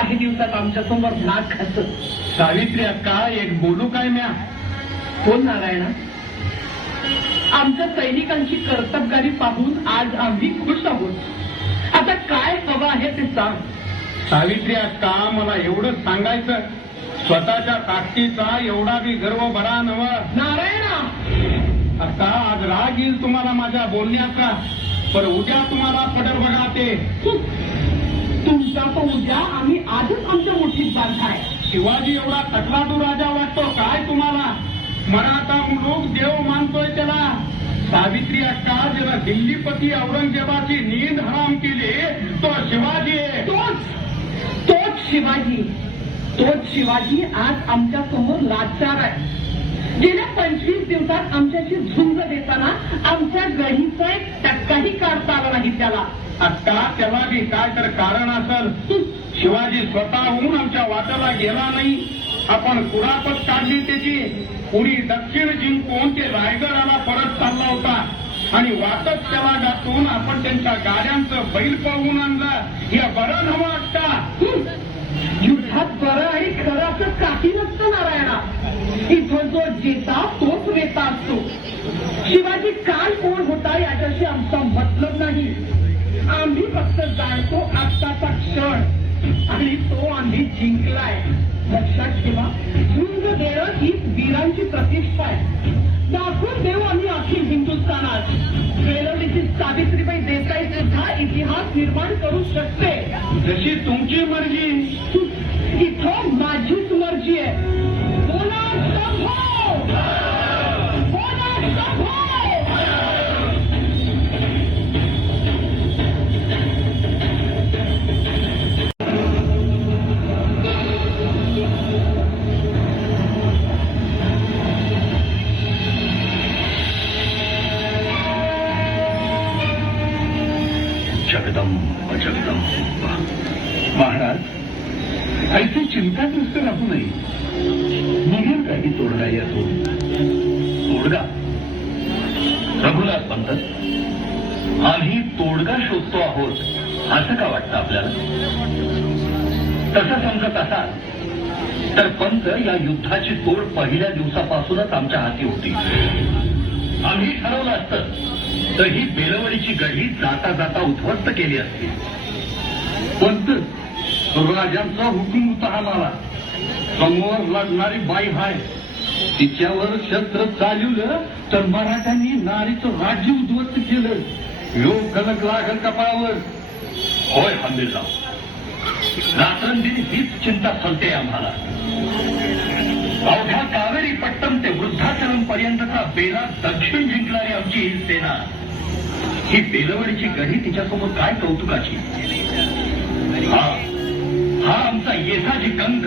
काही दिवसात आमच्या समोर नाक खात. सावित्री अक्का, एक बोलू काय म्या? कोण नारायणा? आमच्या सैनिकांची कर्तबगारी पाहून आज आम्ही खुश आहोत. आता काय हवं आहे ते सांग. सावित्री अक्का, मला एवढंच सांगायचं, स्वतःच्या ताकदीचा एवढा बी गर्व बरा नव. नारायणा, अक्का, आज राग येईल तुम्हाला माझ्या बोलण्याचा, पण उद्या तुम्हाला पडर बघा ते. तुमचा तो उद्या आम्ही आजच आमच्या मुठीत बांधताय. शिवाजी एवढा तकलादू राजा वाटतो काय तुम्हाला? मराठा मुलूक देव मानतोय त्याला. सावित्री अक्का, ज्याला दिल्लीपती औरंगजेबाची नींद हराम केली तो शिवाजी आहे. तोच शिवाजी आज आमच्या समोर लाचार आहे. गेल्या 25 दिवसात आमच्याशी झुंज देताना आमच्या गढीचा एक टक्काही काढता आला नाही त्याला. अक्का, त्याला बी काय तर कारण असेल. शिवाजी स्वतःहून आमच्या वाट्याला गेला नाही. आपण कुरापत काढली त्याची. पुरी दक्षिण जिंकून ते रायगडाला परत चालला होता आणि वाटत त्याला गाठून आपण त्यांच्या गाड्यांचं बैल पळवून आणलं. या बरं नवं अक्का. युद्धात बरं आणि खरं असं काही नसतं नारायणा. इथं जो जेता तोच नेता असतो. शिवाजी काल कोण होता याच्याशी आमचा मतलब नाही. आम्ही फक्त जाणतो आत्ताचा क्षण आणि तो आम्ही जिंकलाय. लक्षात ठेवा, झुंज देणं ही वीरांची प्रतिष्ठा आहे. दाखवून देऊ आम्ही अखिल हिंदुस्थानात. वेळवलीची सावित्रीबाई देसाई सुद्धा इतिहास निर्माण करू शकते. जशी तुमची मर्जी. इथं माझीच मर्जी आहे. बोला शंभो! बोला शंभो! जगदंब जगदंब. महाराज, ऐसी चिंताग्रस्त राहू नये. निघेल काही तोडगा यातून. तोडगा? रघुनाथ पंत, आम्ही तोडगा शोधतो आहोत असं का वाटतं आपल्याला? तसं समजत असाल तर पंत, या युद्धाची तोड पहिल्या दिवसापासूनच आमच्या हाती होती. आम्ही ठरवलं असतं तर ही बेलवडीची गढी जाता जाता उद्ध्वस्त केली असती. पंत, राजांचा हुकूम होता आम्हाला. समोर लढणारी बाई हाय, तिच्यावर शस्त्र चालवलं तर मराठ्यांनी नारीचं राज्य उद्ध्वस्त केलं. योग कलक लागल कपाळावर. होय हंबीरराव, रात्रंदिन हीच चिंता चालते आम्हाला. अवघ्या कावेरी पट्टम ते वृद्धाचरण पर्यंतचा बेला दक्षिण जिंकणारी आमची ही सेना. ही बेलवडीची गढी तिच्यासमोर काय कौतुकाची. हा आमचा येसाजी कंक.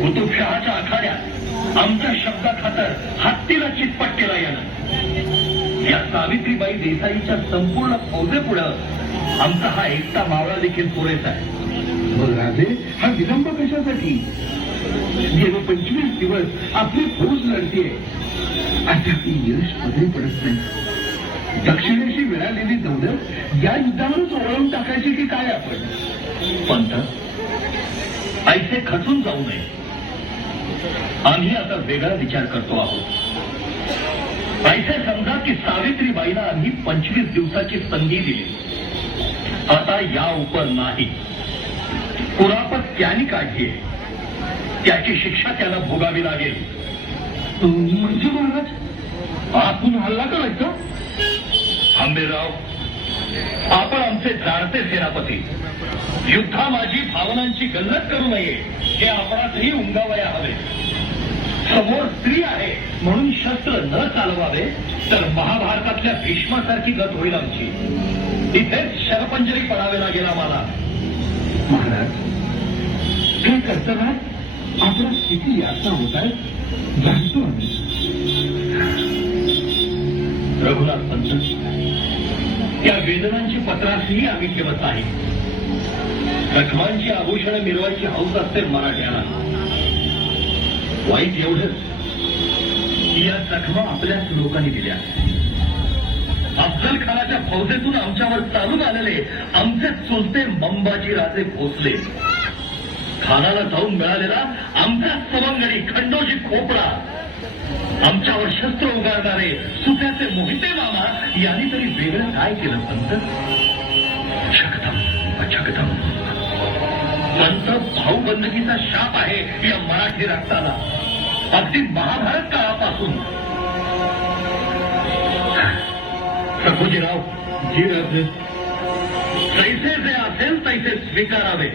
कुतुबशहाच्या आखाड्यात आमच्या शब्दाखातर हत्तीला चितपट केला यानं. या सावित्रीबाई देसाईच्या संपूर्ण फौजेपुढं आमचा हा एकटा मावळा देखील पुरेसा आहे. राजे, हा विलंब कशासाठी? गेले 25 दिवस आपली फौज लढतीये. अद्याप यश पदरी पडत नाही. दक्षिणेशी मिळालेली दौलत या युद्धावरच ओळखून टाकायची की काय आपण? पंत, ऐसे खचून जाऊ नये. आम्ही आता वेगळा विचार करतो आहोत. ऐसे समजा की सावित्रीबाईला आम्ही 25 दिवसाची संधी दिली. आता या उपर नाही. कुरापत त्याने काढली. त्याची शिक्षा त्याला भोगावी लागेल. म्हणजे महाराज, आपण हल्ला करायचा? हंबीरराव, आपण आमचे जाणते सेनापती. युद्धामाजी भावनांची गल्लत करू नये हे आपणासही उंगावया हवे. समोर स्त्री आहे म्हणून शस्त्र न चालवावे तर महाभारतातल्या भीष्मासारखी गत होईल आमची. इथेच शरपंजरी पडावे लागेल आम्हाला. महाराज, काय करताना आपला स्थिती याचा होत आहे जाणतो आम्ही. रघुनाथ पंत, त्या वेदनांची पत्रासही आम्ही ठेवत नाही. जखमांची आभूषणं मिरवायची हौस असते मराठ्याला. वाईट एवढंच, या जखमा आपल्याच लोकांनी दिल्या. अफजल खानाच्या फौजेतून आमच्यावर चालून आलेले आमचे चुलते मंबाजी राजे भोसले खानाला जाऊन मिळालेला आमचा सवंगडी खंडोजी खोपडा, आमच्यावर शस्त्र उगारणारे सुप्याचे मोहिते मामा यांनी तरी वेगळं काय केलं पंत? जगदम पंत भाऊबंदकीचा शाप आहे या मराठी रक्ताला, अगदी महाभारत काळापासून. सखोजीराव, जी राजे, जैसे जे असेल तैसे स्वीकारावे.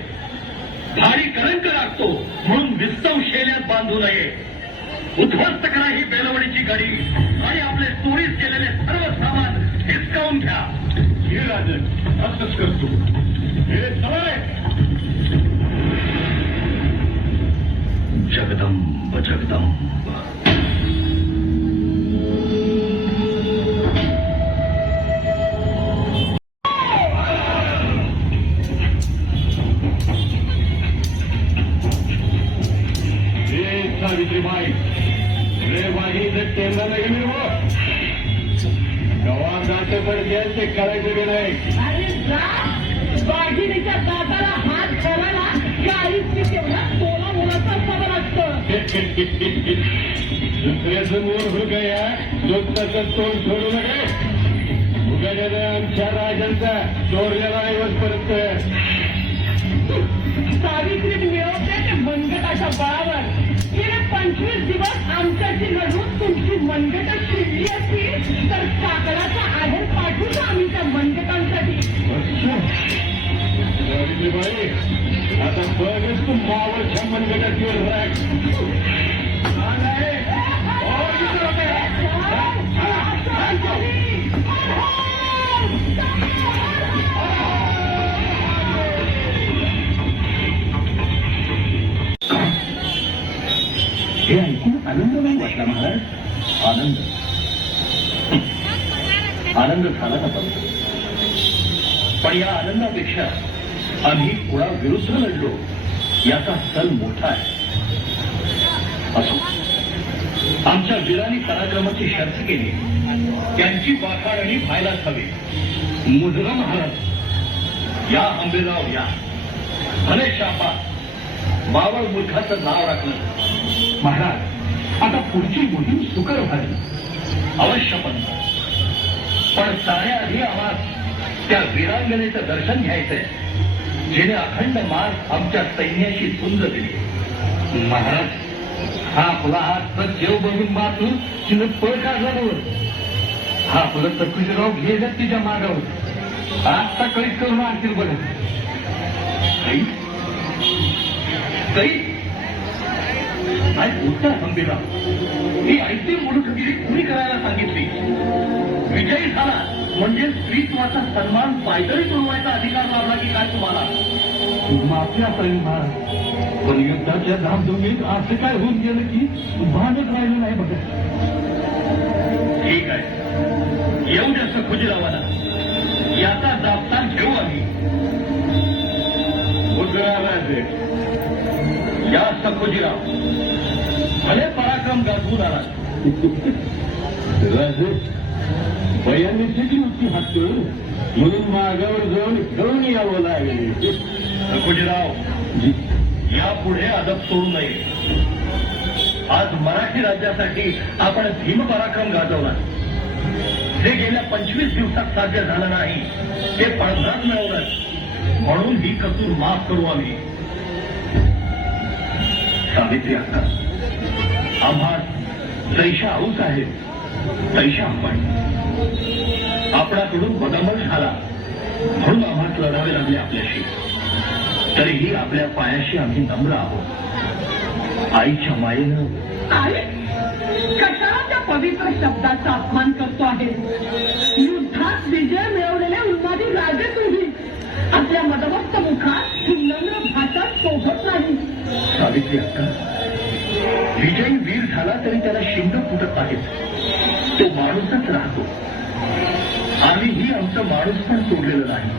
भारी कलंक लागतो म्हणून विस्तव शेल्यात बांधू नये. उद्ध्वस्त करा ही बेलवडीची गडी आणि आपले चोरीस केलेले सर्व सामान हिसकावून घ्या. हे राजन, असंच करतो. हे चला. जगदंब जगदंब. सावित्रीबाई, रे बाई केंद्र नाही हो. गवा जाते तर ते करायचं की नाही. अरे जा, वाघिणीच्या दादाला हात घालायला गाडीची तेवढा तोला मुलाचा सबर असतं. दुसऱ्याचं मोर हुकया जोगताचं तोंड सोडू नये. उगाड्याने आमच्या राजांचा चोरलेला ऐवज परत. सावित्री मिळवते ते मनगटाच्या बळावर. गेले 25 दिवस आमच्याशी लढून तुमची मनगट शिरली असती तर काकडाचा आधार पाठवून आम्ही त्या मनगटांसाठी. सावित्रीबाई, आता बघच तू मावळच्या मनगटाची राग. हे ऐकून आनंद नाही वाटला महाराज. आनंद झाला का पंत? पण या आनंदापेक्षा आम्ही कुणाविरुद्ध लढलो याचा सल मोठा आहे. असो, आमच्या वीरांनी पराक्रमाची शर्थ केली, त्यांची वाखाणणी व्हायलाच हवी. मुजरा महाराज, या आंबेराव या. भले शापा मावळ मूर्खाचं नाव राखलं. महाराज, आता पुढची मोहीम सुकर व्हावी. अवश्य पण साऱ्याआधी आम्हाला त्या वीरांगनेचं दर्शन घ्यायचंय जिने अखंड मार्ग आमच्या सैन्याशी झुंज दिली. महाराज, हा आपला हात तर जेव बघून बातून तिनं पळ काढला बरोबर. हा आपलं सखुजीराव गेलं तिच्या मागावर. आज सकाळीच करून आणतील बघा. काय बोलता हंबीराव? ही ऐती मूर्खगिरी कुणी करायला सांगितली? विजयी झाला म्हणजे स्त्रीत्वाचा सन्मान पायदळी तुडवायचा अधिकार लाभला की काय तुम्हाला? माफी असेल महाराज, पण युद्धाच्या धामधुमीत असं काय होऊन गेलं की भानच राहिलं नाही बघा. ठीक आहे, येऊ द्या सखुजीरावाला. याचा जाबता घेऊ आम्ही. राजे, या सखुजीराव, भले पराक्रम गाजवून आला. राजे, बयांनी शिकली होती हात म्हणून मागावर जाऊन घेऊन यावं लागले. सखुजीराव, यापुढे अदब सोडू नये. आज मराठी राज्यासाठी आपण भीम पराक्रम गाजवला. जे गेल्या 25 दिवसात साध्य झालं नाही ते पडघात मिळवलं. म्हणून ही कसूर माफ करू आम्ही. सावित्री अक्का, आम्हा जैशा आऊस आहेत तैशा आपण. आपणाकडून बदमल झाला म्हणून आम्हास लढावे लागले आपल्याशी. तरीही आपल्या पायाशी आम्ही नम्र आहोत. आईच्या मायेनं. आई, कशाला त्या पवित्र शब्दाचा अपमान करतो आहे? युद्धात विजय मिळवलेले उन्मादी राजे तुम्ही. आपल्या मदमस्त मुखात ही नम्र भाषा शोभत नाही. सावित्री अक्का, विजयी वीर झाला तरी त्याला शिंग फुटत नाहीत. तो माणूसच राहतो. आम्हीही आमचं माणूस पण सोडलेलं नाही.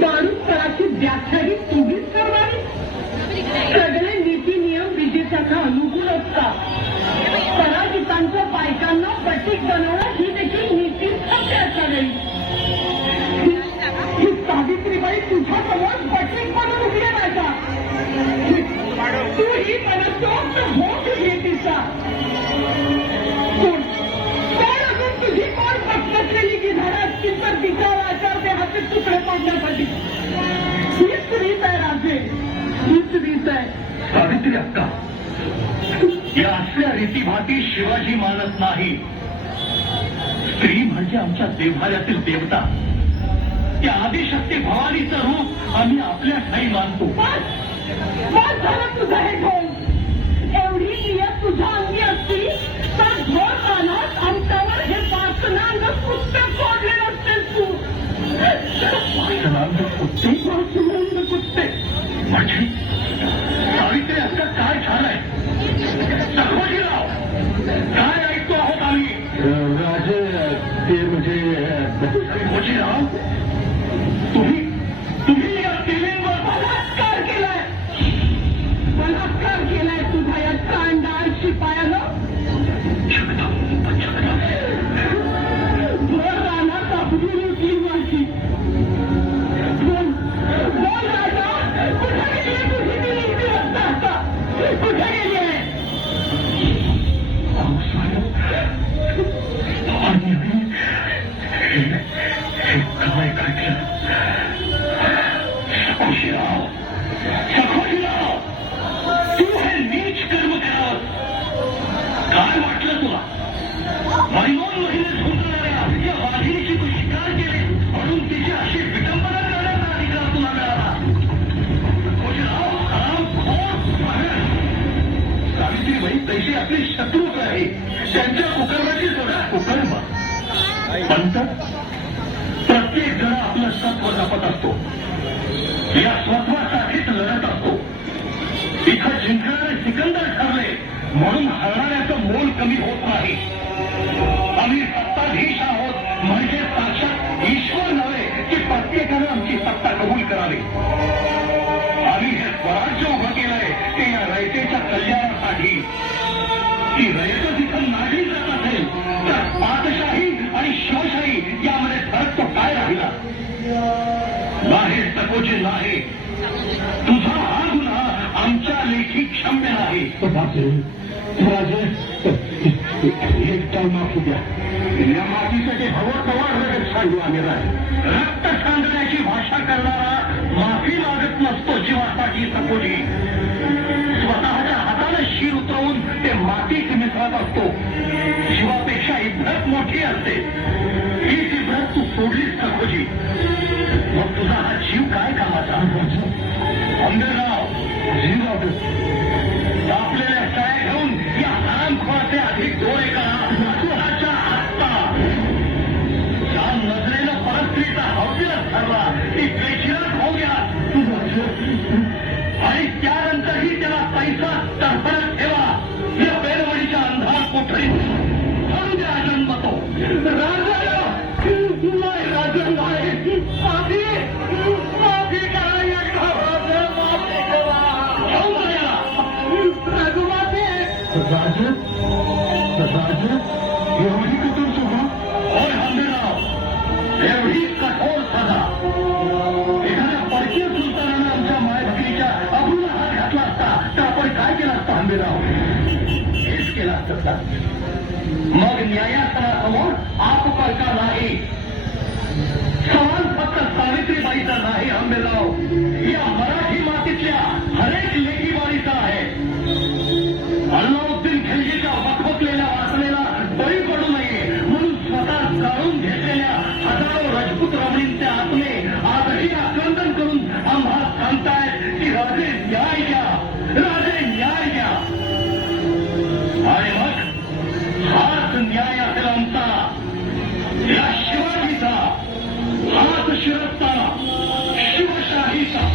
माणूसपणाची व्याख्या ही तुम्हीच करणारी. सगळे नीती नियम विजेसाठी अनुकूल असतात. पराजितांच्या बायकांना प्रतीक बनवणं ही देखील नीती सत्य असावी. ही सावित्रीबाई तुझ्या समोर सावित्री अक्का, या असल्या रीतीभाती शिवाजी मानत नाही. स्त्री म्हणजे आमच्या देव्हाऱ्यातील देवता. त्या आदिशक्ती भवानीचं रूप आम्ही आपल्या ठाई मानतो. बस झालं तुझं हे ढोंग. एवढी नियत तुझ्या अंगी असती तर झोर कानात आमच्यावर हे वासनांग पुस्तक सोडले नसतेस तू. वासनांग कुत्ते? वासनांग कुत्ते म्हणजे सावित्री अक्का काय झालंय? सखोजीराव, काय ऐकतो आहोत आम्ही? राजे ते म्हणजे सखोजीराव, तुम्ही या तिलींवर बलात्कार केलाय. बलात्कार केलाय तुझ्या या कांडाळ शिपायानं. भर रानात आपली लुटली माझी. बोल राजा, कुठे गेली तुझी ती लिहिली रस्ता आता? कुठे गेली आहे? काय घडलं? सखोजीराव, सखोजीराव, तू हे नीच कर्म करावं. काय वाटलं तुला? महिनोन महिने झुंजणाऱ्या या वाघिणीची तू शिकार केली म्हणून तिची अशी विडंबना करण्याचा अधिकार तुला मिळाला. सखोजीराव, सावित्रीबाई तैशी आपली शत्रूच आहे. त्यांच्या कुकर्माची सोडा कुकर्म. पंत, प्रत्येक जण आपलं सत्व जपत असतो. या स्वत्वासाठीच लढत असतो. इथं जिंकणारे सिकंदर ठरले म्हणून हरणाऱ्याचं मोल कमी होत नाही. आम्ही सत्ताधीश आहोत म्हणजे साक्षात ईश्वर नव्हे की प्रत्येकानं आमची सत्ता कबूल करावी. आम्ही हे स्वराज्य उभं केलंय ते या रयतेच्या कल्याणासाठी. ती रयतच इथं नागरी जात असेल तर पातशाही आणि शिवशाही यामध्ये फरक तो काय राहिला? नाही सखोजी, नाही. तुझा हा गुन्हा आमच्या लेखी क्षम्य नाही. राजे एकटा माफी द्या. या माफीसाठी हवं तवा रगत सांडू आम्ही राज. रक्त सांडण्याची भाषा करणारा माफी मागत नसतो जीवासाठी सखोजी. स्वतःच्या हाताने शीर उतरवून ते मातीत मिसळत असतो. जीवापेक्षा इब्रत मोठी असते. हीच इब्रत तू सोडलीस सखोजी. मग तुझा हा जीव काय कामाचा? आंबेराव, जीव आपल्याला काय घेऊन या हरामखोराचे अधिक डोळे करा. स्वतःच्या आत्मा या नजरेनं परस्त्रीचा हव्यास ठरला की बेचिराग होऊ द्या. आणि त्यानंतरही त्याला पैसा तरफडत ठेवा. या बेरवडीच्या अंधार कोठडीत ठरू द्या जन्म तो. राजा नाही, राजा नाही. माफी माफी करा या घराला. माफी करा. जाऊ दे याला. राजू माफी. राजे एवढी कठोर सभा? होय हंबीरराव, एवढी कठोर सजा. एखाद्या परकीय सुलतानानं आमच्या मायभगिनीच्या अबूला हात घातला असता तर आपण काय केलं असतं हंबीरराव? हेच केलं असतं का? मग न्यायासनासमोर आपका नाही. सवाल फक्त सावित्रीबाईचा नाही हंबीरराव, या मराठी मातीतल्या हरेक लेकीबाईचा आहे. अल्लाउद्दीन खिलजीच्या वखवकलेल्या वासनेला बळी पडू नये म्हणून स्वतः काढून घेतलेल्या हजारो राजपूत रमणींचे आत्मे आजही आक्रंदन करून आम्हाला सांगतायत की राजे न्याय द्या, राजे न्याय द्या. आणि मग हाच न्याय असेल आमचा, या शिवाजीचा, हाच शिरस्ता शिवशाहीचा.